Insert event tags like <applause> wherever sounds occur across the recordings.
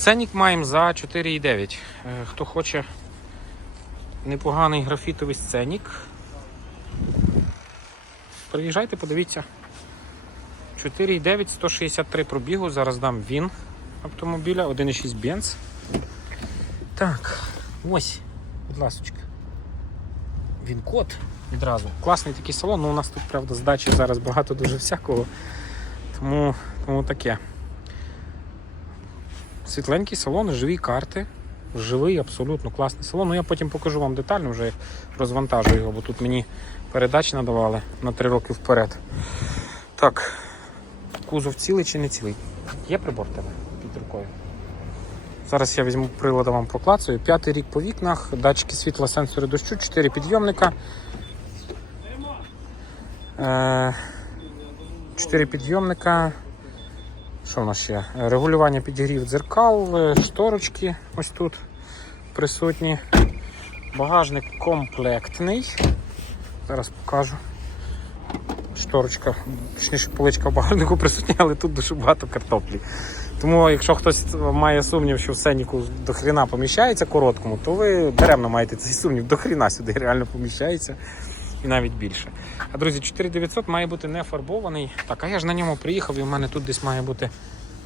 Ценник маємо за 4,9. Е, Хто хоче непоганий графітовий сценік. Приїжджайте, подивіться. 4,9, 163 пробігу. Зараз дам він автомобіля, 1,6 бенз. Так, ось, будь ласочка. Він код відразу. Класний такий салон, але у нас тут, правда, здачі зараз багато дуже всякого. Тому, тому таке. Світленький салон, живі карти. Живий, абсолютно класний салон. Ну я потім покажу вам детально, вже розвантажу його, бо тут мені передач надавали на 3 роки вперед. Так, кузов цілий чи не цілий? Є прибор тебе під рукою? Зараз я візьму прилада вам проклацаю. П'ятий рік по вікнах, датчики світла, сенсори дощу, 4 підйомника. Е, 4 підйомника. Що в нас ще? Регулювання підігрів дзеркал, е, шторочки ось тут присутні. Багажник комплектний. Зараз покажу. Шторочка, точніше поличка в багажнику присутня, але тут дуже багато картоплі. Тому, якщо хтось має сумнів, що в сеніку до хріна поміщається короткому, то ви даремно маєте цей сумнів, до хріна сюди реально поміщається і навіть більше. А друзі, 4900 має бути не фарбований. Так, а я ж на ньому приїхав і в мене тут десь має бути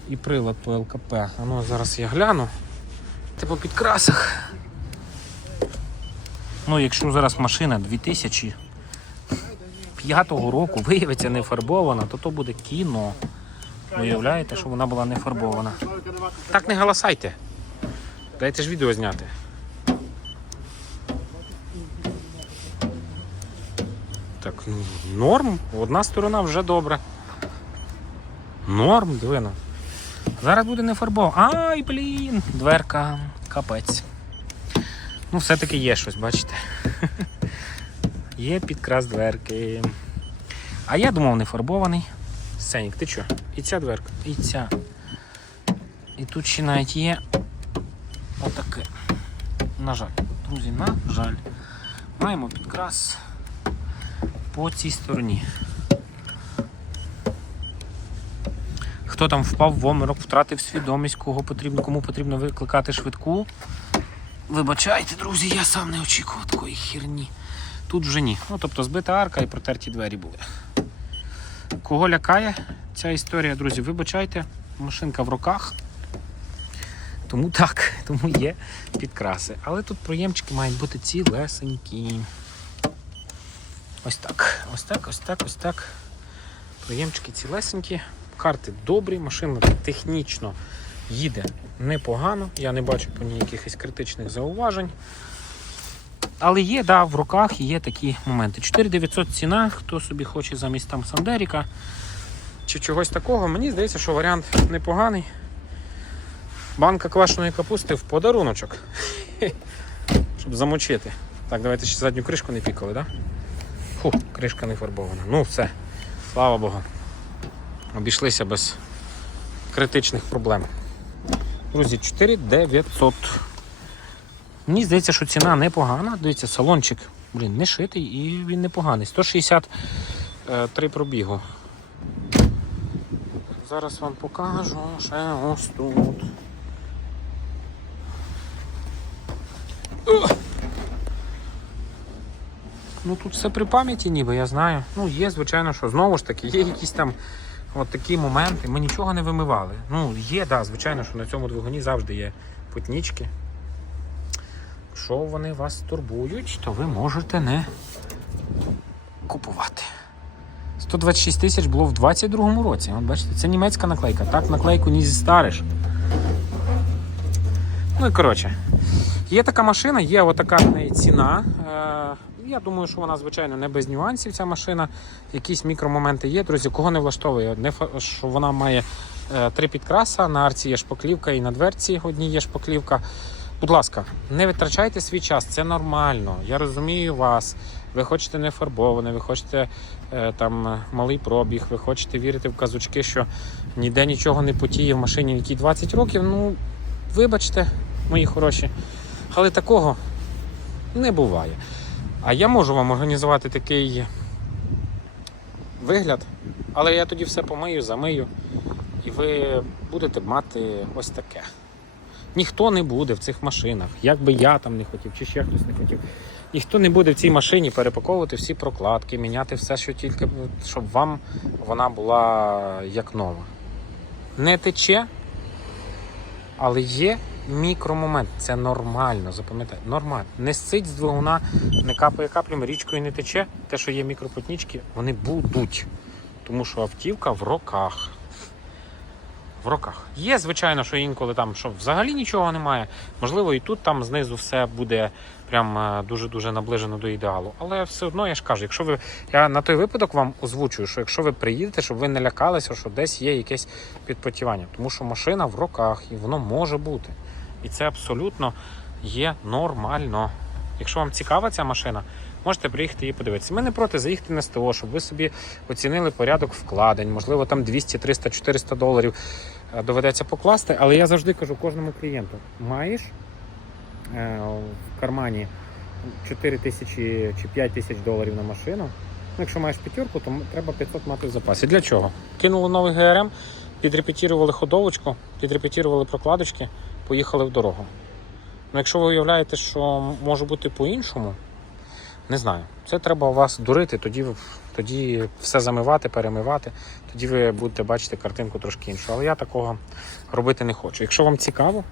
і прилад по ЛКП. А ну зараз я гляну. Це по підкрасах. Ну, якщо зараз машина 2005 року виявиться не фарбована, то то буде кіно. Уявляєте, що вона була не фарбована. Так не галасайте. Дайте ж відео зняти. Так, ну, норм. Одна сторона вже добре. Норм, дивно. Зараз буде не фарбована. Ай, блін! Дверка, капець. Ну, все-таки є щось, бачите? <laughs> Є підкрас дверки. А я думав, не фарбований. Сенік, ти що? І ця дверка, і ця. І тут ще навіть є отаке. На жаль, друзі, на жаль. Маємо підкрас по цій стороні. Хто там впав в оморок, втратив свідомість, кого потрібно, кому потрібно викликати швидку. Вибачайте, друзі, я сам не очікував такої херні. Тут вже ні. Ну, тобто збита арка і протерті двері були. Кого лякає ця історія, друзі, вибачайте, машинка в руках. Тому так, <laughs> тому є підкраси. Але тут проємчики мають бути цілесенькі. Ось так. Ось так, ось так, ось так. Проємчики цілесенькі. Карти добрі, машина технічно їде непогано. Я не бачу по ній якихось критичних зауважень. Але є, да, в руках є такі моменти. 4900 ціна, хто собі хоче замість там Сандеріка чи чогось такого. Мені здається, що варіант непоганий. Банка квашеної капусти в подаруночок. <laughs> Щоб замочити. Так, давайте ще задню кришку не пікали, так? Да? Фу, кришка не фарбована. Ну все, слава Богу. Обійшлися без критичних проблем. Друзі, 4900. Мені здається, що ціна непогана. Дивіться, салончик, блін, не шитий і він непоганий. 163 пробігу. Зараз вам покажу ще ось тут. Ну тут все при пам'яті ніби, я знаю. Ну є, звичайно, що знову ж таки, є якісь там от такі моменти. Ми нічого не вимивали. Ну, є, да, звичайно, що на цьому двигуні завжди є путнічки. Якщо вони вас турбують, то ви можете не купувати. 126 тисяч було в 22-му році. От бачите, це німецька наклейка. Так наклейку не зістариш. Ну і коротше, є така машина, є отака в неї ціна. Я думаю, що вона, звичайно, не без нюансів ця машина. Якісь мікромоменти є. Друзі, кого не влаштовує, не що вона має е, три підкраса, на арці є шпаклівка і на дверці одній є шпаклівка. Будь ласка, не витрачайте свій час, це нормально. Я розумію вас. Ви хочете не фарбоване, ви хочете е, там малий пробіг, ви хочете вірити в казочки, що ніде нічого не потіє в машині, якій 20 років. Ну, вибачте, мої хороші. Але такого не буває. А я можу вам організувати такий вигляд, але я тоді все помию, замию, і ви будете мати ось таке. Ніхто не буде в цих машинах. Як би я там не хотів, чи ще хтось не хотів. Ніхто не буде в цій машині перепаковувати всі прокладки, міняти все, що тільки, щоб вам вона була як нова. Не тече, але є мікромомент. Це нормально, запам'ятай, нормально. Не сцить з двигуна, не капає каплями, річкою не тече. Те, що є мікропотнічки, вони будуть. Тому що автівка в роках. В роках. Є, звичайно, що інколи там що взагалі нічого немає. Можливо, і тут там знизу все буде прям е, дуже-дуже наближено до ідеалу. Але все одно я ж кажу, якщо ви. Я на той випадок вам озвучую, що якщо ви приїдете, щоб ви не лякалися, що десь є якесь підпотівання. Тому що машина в роках і воно може бути. І це абсолютно є нормально. Якщо вам цікава ця машина, можете приїхати її подивитися. Ми не проти заїхати на СТО, щоб ви собі оцінили порядок вкладень. Можливо, там 200, 300, 400 доларів е, доведеться покласти. Але я завжди кажу кожному клієнту: маєш е, в кармані 4 тисячі чи 5 тисяч доларів на машину. Ну, якщо маєш п'ятерку, то треба 500 мати в запасі. Для чого? Кинули новий ГРМ, підрепетірували ходовочку, підрепетірували прокладочки, поїхали в дорогу. Ну, якщо ви уявляєте, що може бути по-іншому, не знаю. Це треба вас дурити, тоді, тоді все замивати, перемивати. Тоді ви будете бачити картинку трошки іншу. Але я такого робити не хочу. Якщо вам цікаво,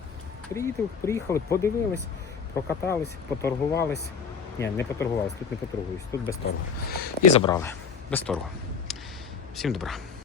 приїдете, приїхали, подивились, прокатались, поторгувались. Ні, не поторгувались, тут не поторгуюсь, тут без торгу. І забрали. Без торгу. Всім добра.